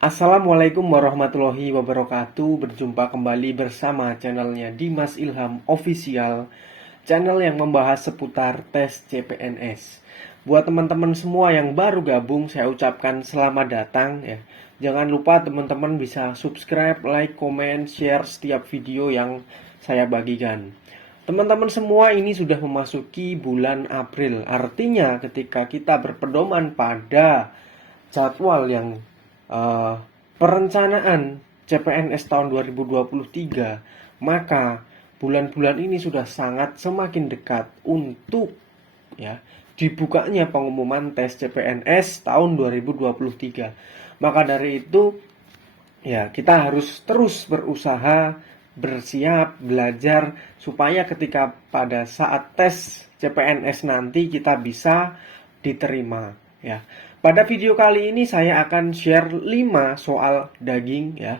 Assalamualaikum warahmatullahi wabarakatuh. Berjumpa kembali bersama channelnya Dimas Ilham Official, channel yang membahas seputar tes CPNS. Buat teman-teman semua yang baru gabung, saya ucapkan selamat datang ya. Jangan lupa teman-teman bisa subscribe, like, komen, share setiap video yang saya bagikan. Teman-teman semua, ini sudah memasuki bulan April. Artinya ketika kita berpedoman pada jadwal yang perencanaan CPNS tahun 2023, maka bulan-bulan ini sudah sangat semakin dekat untuk dibukanya pengumuman tes CPNS tahun 2023. Maka dari itu kita harus terus berusaha, bersiap, belajar supaya ketika pada saat tes CPNS nanti kita bisa diterima ya. Pada video kali ini saya akan share 5 soal daging ya,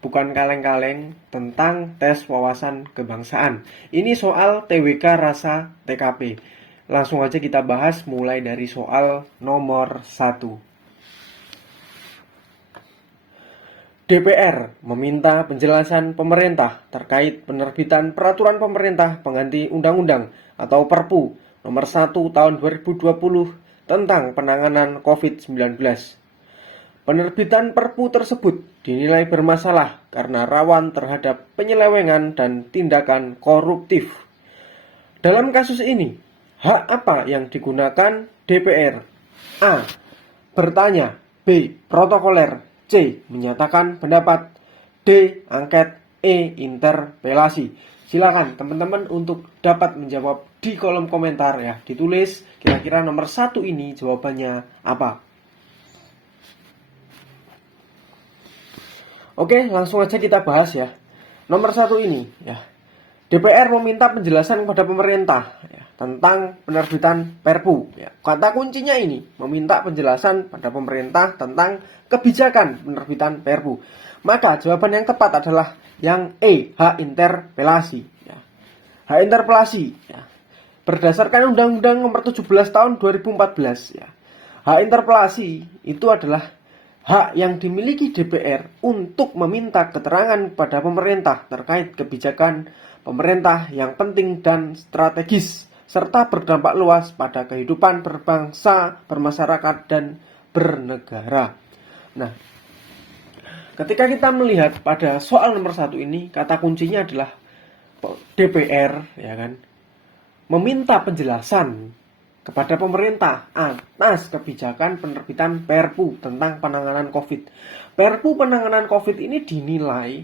bukan kaleng-kaleng, tentang tes wawasan kebangsaan. Ini soal TWK rasa TKP. Langsung aja kita bahas mulai dari soal nomor 1. DPR meminta penjelasan pemerintah terkait penerbitan peraturan pemerintah pengganti undang-undang atau Perpu nomor 1 tahun 2020 tentang penanganan COVID-19. Penerbitan Perpu tersebut dinilai bermasalah karena rawan terhadap penyelewengan dan tindakan koruptif. Dalam kasus ini, hak apa yang digunakan DPR? A. Bertanya. B. Protokoler. C. Menyatakan pendapat. D. Angket. E. Interpelasi. Silakan teman-teman untuk dapat menjawab di kolom komentar ya. Ditulis kira-kira nomor 1 ini jawabannya apa. Oke, langsung aja kita bahas ya. Nomor 1 ini ya. DPR meminta penjelasan kepada pemerintah ya, tentang penerbitan Perpu ya. Kata kuncinya ini, meminta penjelasan pada pemerintah tentang kebijakan penerbitan Perpu. Maka jawaban yang tepat adalah yang E, hak interpelasi ya. Hak interpelasi ya. Berdasarkan Undang-Undang Nomor 17 Tahun 2014 ya. Hak interpelasi itu adalah hak yang dimiliki DPR untuk meminta keterangan pada pemerintah terkait kebijakan pemerintah yang penting dan strategis serta berdampak luas pada kehidupan berbangsa, bermasyarakat, dan bernegara. Nah, ketika kita melihat pada soal nomor 1 ini, kata kuncinya adalah DPR ya kan, meminta penjelasan kepada pemerintah atas kebijakan penerbitan Perpu tentang penanganan COVID. Perpu penanganan COVID ini dinilai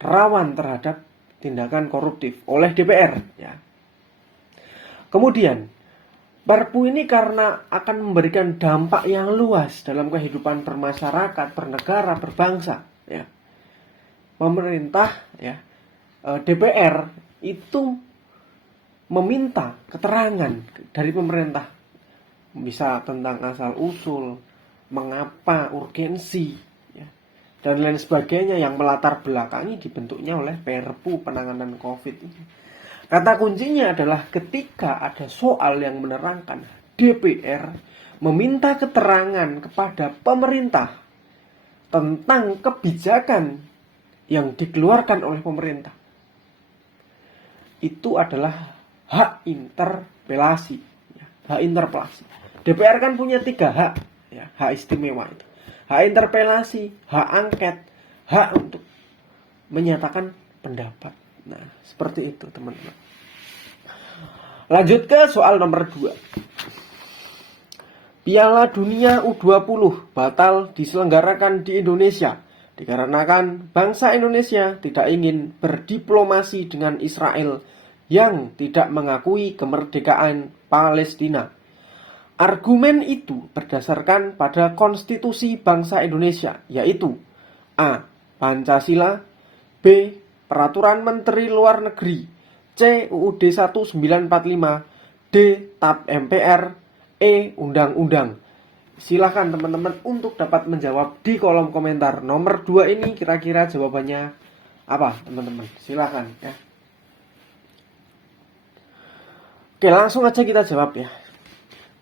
rawan terhadap tindakan koruptif oleh DPR ya. Kemudian Perpu ini karena akan memberikan dampak yang luas dalam kehidupan bermasyarakat, bernegara, berbangsa ya. Pemerintah ya, DPR itu meminta keterangan dari pemerintah, bisa tentang asal usul, mengapa, urgensi ya, dan lain sebagainya yang melatar belakangi dibentuknya oleh Perpu penanganan COVID ini. Kata kuncinya adalah ketika ada soal yang menerangkan DPR meminta keterangan kepada pemerintah tentang kebijakan yang dikeluarkan oleh pemerintah, itu adalah hak interpelasi ya. Hak interpelasi. DPR kan punya 3 hak ya, hak istimewa itu. Hak interpelasi, hak angket, hak untuk menyatakan pendapat. Nah, seperti itu teman-teman. Lanjut ke soal nomor 2. Piala Dunia U20 batal diselenggarakan di Indonesia dikarenakan bangsa Indonesia tidak ingin berdiplomasi dengan Israel yang tidak mengakui kemerdekaan Palestina. Argumen itu berdasarkan pada konstitusi bangsa Indonesia, yaitu A. Pancasila, B. Peraturan Menteri Luar Negeri, C. UUD 1945, D. TAP MPR, E. Undang-Undang. Silahkan teman-teman untuk dapat menjawab di kolom komentar. Nomor 2 ini kira-kira jawabannya apa teman-teman? Silahkan ya. Oke, langsung aja kita jawab ya.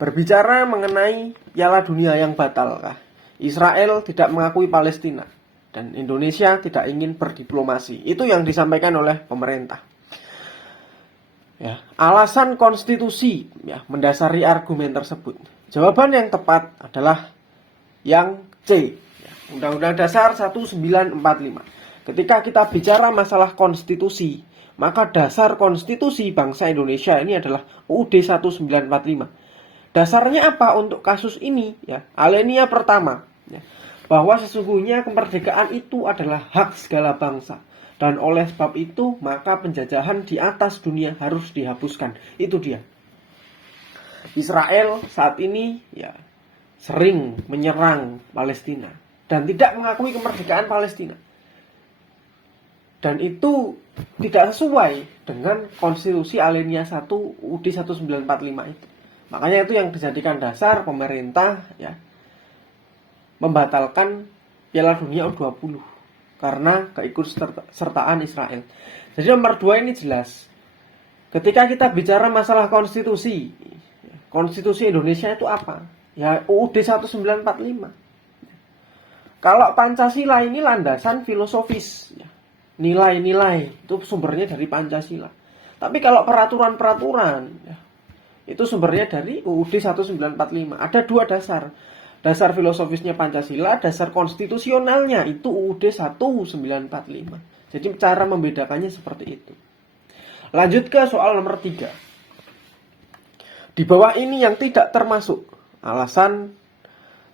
Berbicara mengenai Piala Dunia yang batal kah? Israel tidak mengakui Palestina, dan Indonesia tidak ingin berdiplomasi. Itu yang disampaikan oleh pemerintah. Ya, alasan konstitusi ya mendasari argumen tersebut. Jawaban yang tepat adalah yang C. Ya, Undang-Undang Dasar 1945. Ketika kita bicara masalah konstitusi, maka dasar konstitusi bangsa Indonesia ini adalah UUD 1945. Dasarnya apa untuk kasus ini? Ya, alinea pertama, ya, bahwa sesungguhnya kemerdekaan itu adalah hak segala bangsa. Dan oleh sebab itu, maka penjajahan di atas dunia harus dihapuskan. Itu dia. Israel saat ini ya sering menyerang Palestina dan tidak mengakui kemerdekaan Palestina. Dan itu tidak sesuai dengan konstitusi alinea 1 UUD 1945 itu. Makanya itu yang dijadikan dasar pemerintah ya membatalkan Piala Dunia U20. Karena keikutsertaan Israel. Jadi nomor 2 ini jelas. Ketika kita bicara masalah konstitusi, konstitusi Indonesia itu apa? Ya UUD 1945. Kalau Pancasila ini landasan filosofis, nilai-nilai itu sumbernya dari Pancasila. Tapi kalau peraturan-peraturan, itu sumbernya dari UUD 1945. Ada 2 dasar. Dasar filosofisnya Pancasila, dasar konstitusionalnya itu UUD 1945. Jadi cara membedakannya seperti itu. Lanjut ke soal nomor 3. Di bawah ini yang tidak termasuk alasan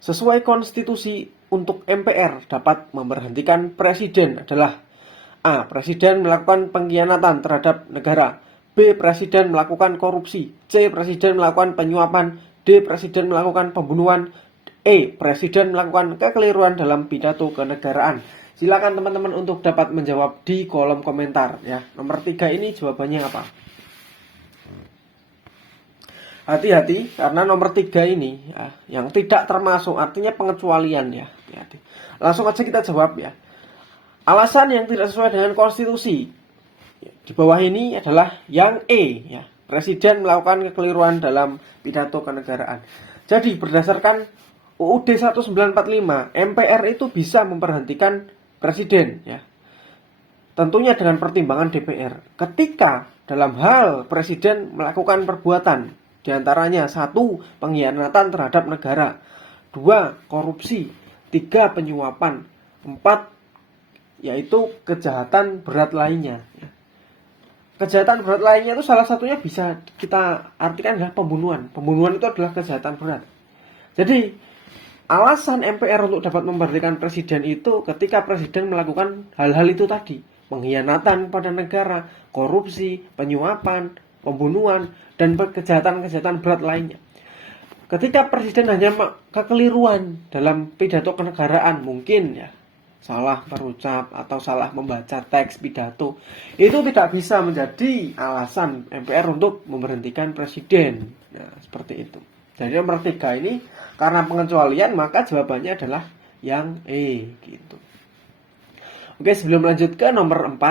sesuai konstitusi untuk MPR dapat memberhentikan presiden adalah A. Presiden melakukan pengkhianatan terhadap negara. B. Presiden melakukan korupsi. C. Presiden melakukan penyuapan. D. Presiden melakukan pembunuhan. E. Presiden melakukan kekeliruan dalam pidato kenegaraan. Silakan teman-teman untuk dapat menjawab di kolom komentar ya. Nomor 3 ini jawabannya apa? Hati-hati karena nomor 3 ini ya, yang tidak termasuk artinya pengecualian ya. Hati-hati. Langsung aja kita jawab ya. Alasan yang tidak sesuai dengan konstitusi di bawah ini adalah yang E ya. Presiden melakukan kekeliruan dalam pidato kenegaraan. Jadi berdasarkan UUD 1945, MPR itu bisa memberhentikan presiden ya. Tentunya dengan pertimbangan DPR. Ketika dalam hal presiden melakukan perbuatan diantaranya 1. Pengkhianatan terhadap negara, 2. Korupsi, 3. Penyuapan, 4. Yaitu kejahatan berat lainnya. Kejahatan berat lainnya itu salah satunya bisa kita artikan adalah pembunuhan. Pembunuhan itu adalah kejahatan berat. Jadi alasan MPR untuk dapat memberhentikan presiden itu ketika presiden melakukan hal-hal itu tadi. Pengkhianatan pada negara, korupsi, penyuapan, pembunuhan, dan kejahatan-kejahatan berat lainnya. Ketika presiden hanya kekeliruan dalam pidato kenegaraan, mungkin ya salah berucap atau salah membaca teks pidato, itu tidak bisa menjadi alasan MPR untuk memberhentikan presiden. Nah, seperti itu. Jadi nomor 3 ini karena pengecualian maka jawabannya adalah yang E gitu. Oke, sebelum lanjut ke nomor 4,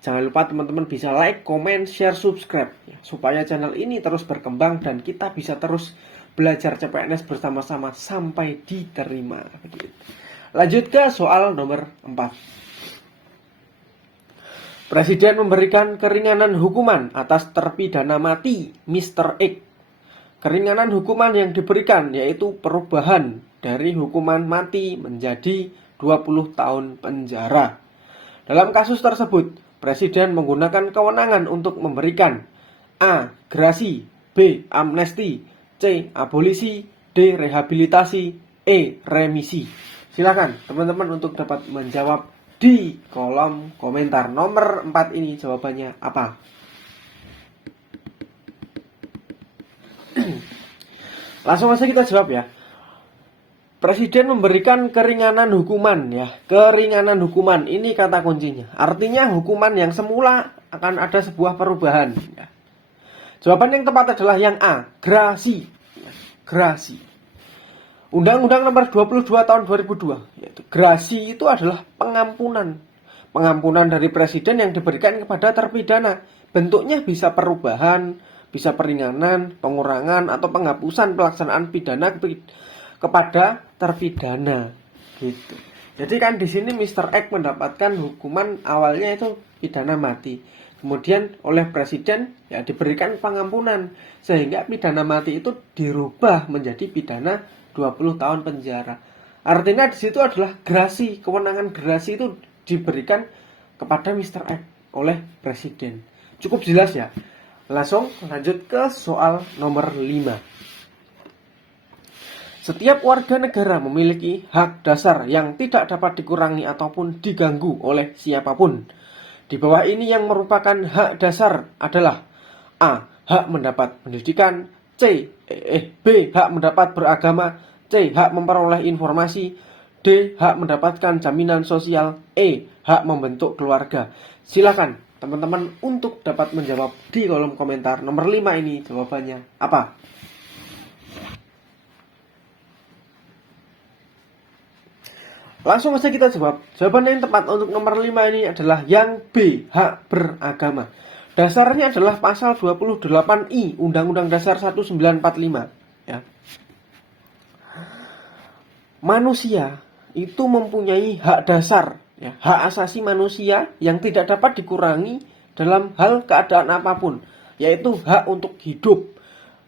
jangan lupa teman-teman bisa like, comment, share, subscribe ya, supaya channel ini terus berkembang dan kita bisa terus belajar CPNS bersama-sama sampai diterima begitu. Lanjut ke soal nomor 4. Presiden memberikan keringanan hukuman atas terpidana mati Mr. X. Keringanan hukuman yang diberikan yaitu perubahan dari hukuman mati menjadi 20 tahun penjara. Dalam kasus tersebut, Presiden menggunakan kewenangan untuk memberikan A. Grasi, B. Amnesti, C. Abolisi, D. Rehabilitasi, E. Remisi. Silakan teman-teman untuk dapat menjawab di kolom komentar. Nomor 4 ini jawabannya apa? Langsung saja kita jawab ya. Presiden memberikan keringanan hukuman ya. Keringanan hukuman ini kata kuncinya. Artinya hukuman yang semula akan ada sebuah perubahan ya. Jawaban yang tepat adalah yang A, grasi. Grasi. Undang-Undang nomor 22 tahun 2002 yaitu grasi itu adalah pengampunan. Pengampunan dari presiden yang diberikan kepada terpidana. Bentuknya bisa perubahan, bisa peringanan, pengurangan, atau penghapusan pelaksanaan pidana kepada terpidana. Gitu. Jadi kan di sini Mr. X mendapatkan hukuman awalnya itu pidana mati. Kemudian oleh presiden ya diberikan pengampunan sehingga pidana mati itu dirubah menjadi pidana 20 tahun penjara. Artinya di situ adalah gerasi, kewenangan gerasi itu diberikan kepada Mr. X oleh presiden. Cukup jelas ya. Langsung lanjut ke soal nomor 5. Setiap warga negara memiliki hak dasar yang tidak dapat dikurangi ataupun diganggu oleh siapapun. Di bawah ini yang merupakan hak dasar adalah A. Hak mendapat pendidikan, B. Hak mendapat beragama, C. Hak memperoleh informasi, D. Hak mendapatkan jaminan sosial, E. Hak membentuk keluarga. Silakan teman-teman untuk dapat menjawab di kolom komentar. Nomor 5 ini jawabannya apa? Langsung saja kita jawab. Jawaban yang tepat untuk nomor 5 ini adalah yang B, hak beragama. Dasarnya adalah pasal 28I Undang-Undang Dasar 1945. Ya. Manusia itu mempunyai hak dasar, ya, hak asasi manusia yang tidak dapat dikurangi dalam hal keadaan apapun, yaitu hak untuk hidup,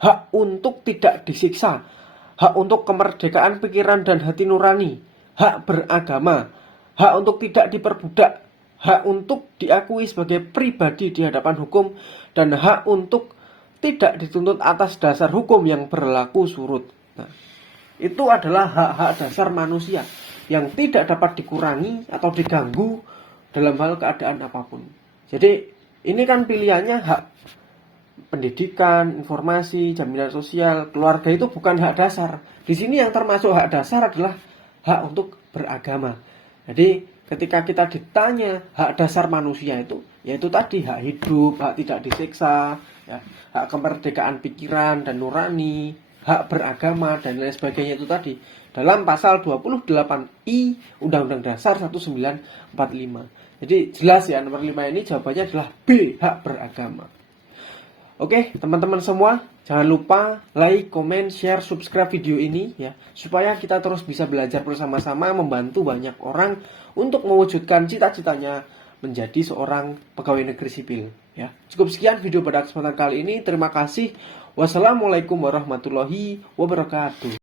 hak untuk tidak disiksa, hak untuk kemerdekaan pikiran dan hati nurani, hak beragama, hak untuk tidak diperbudak, hak untuk diakui sebagai pribadi di hadapan hukum, dan hak untuk tidak dituntut atas dasar hukum yang berlaku surut. Nah, itu adalah hak-hak dasar manusia yang tidak dapat dikurangi atau diganggu dalam hal keadaan apapun. Jadi ini kan pilihannya hak pendidikan, informasi, jaminan sosial, keluarga itu bukan hak dasar. Di sini yang termasuk hak dasar adalah hak untuk beragama. Jadi ketika kita ditanya hak dasar manusia itu, yaitu tadi hak hidup, hak tidak disiksa, ya, hak kemerdekaan pikiran dan nurani, hak beragama dan lain sebagainya itu tadi dalam pasal 28I Undang-Undang Dasar 1945. Jadi jelas ya, nomor 5 ini jawabannya adalah B, hak beragama. Oke, teman-teman semua, jangan lupa like, comment, share, subscribe video ini ya, supaya kita terus bisa belajar bersama-sama, membantu banyak orang untuk mewujudkan cita-citanya menjadi seorang pegawai negeri sipil ya. Cukup sekian video pada kesempatan kali ini. Terima kasih. Wassalamualaikum warahmatullahi wabarakatuh.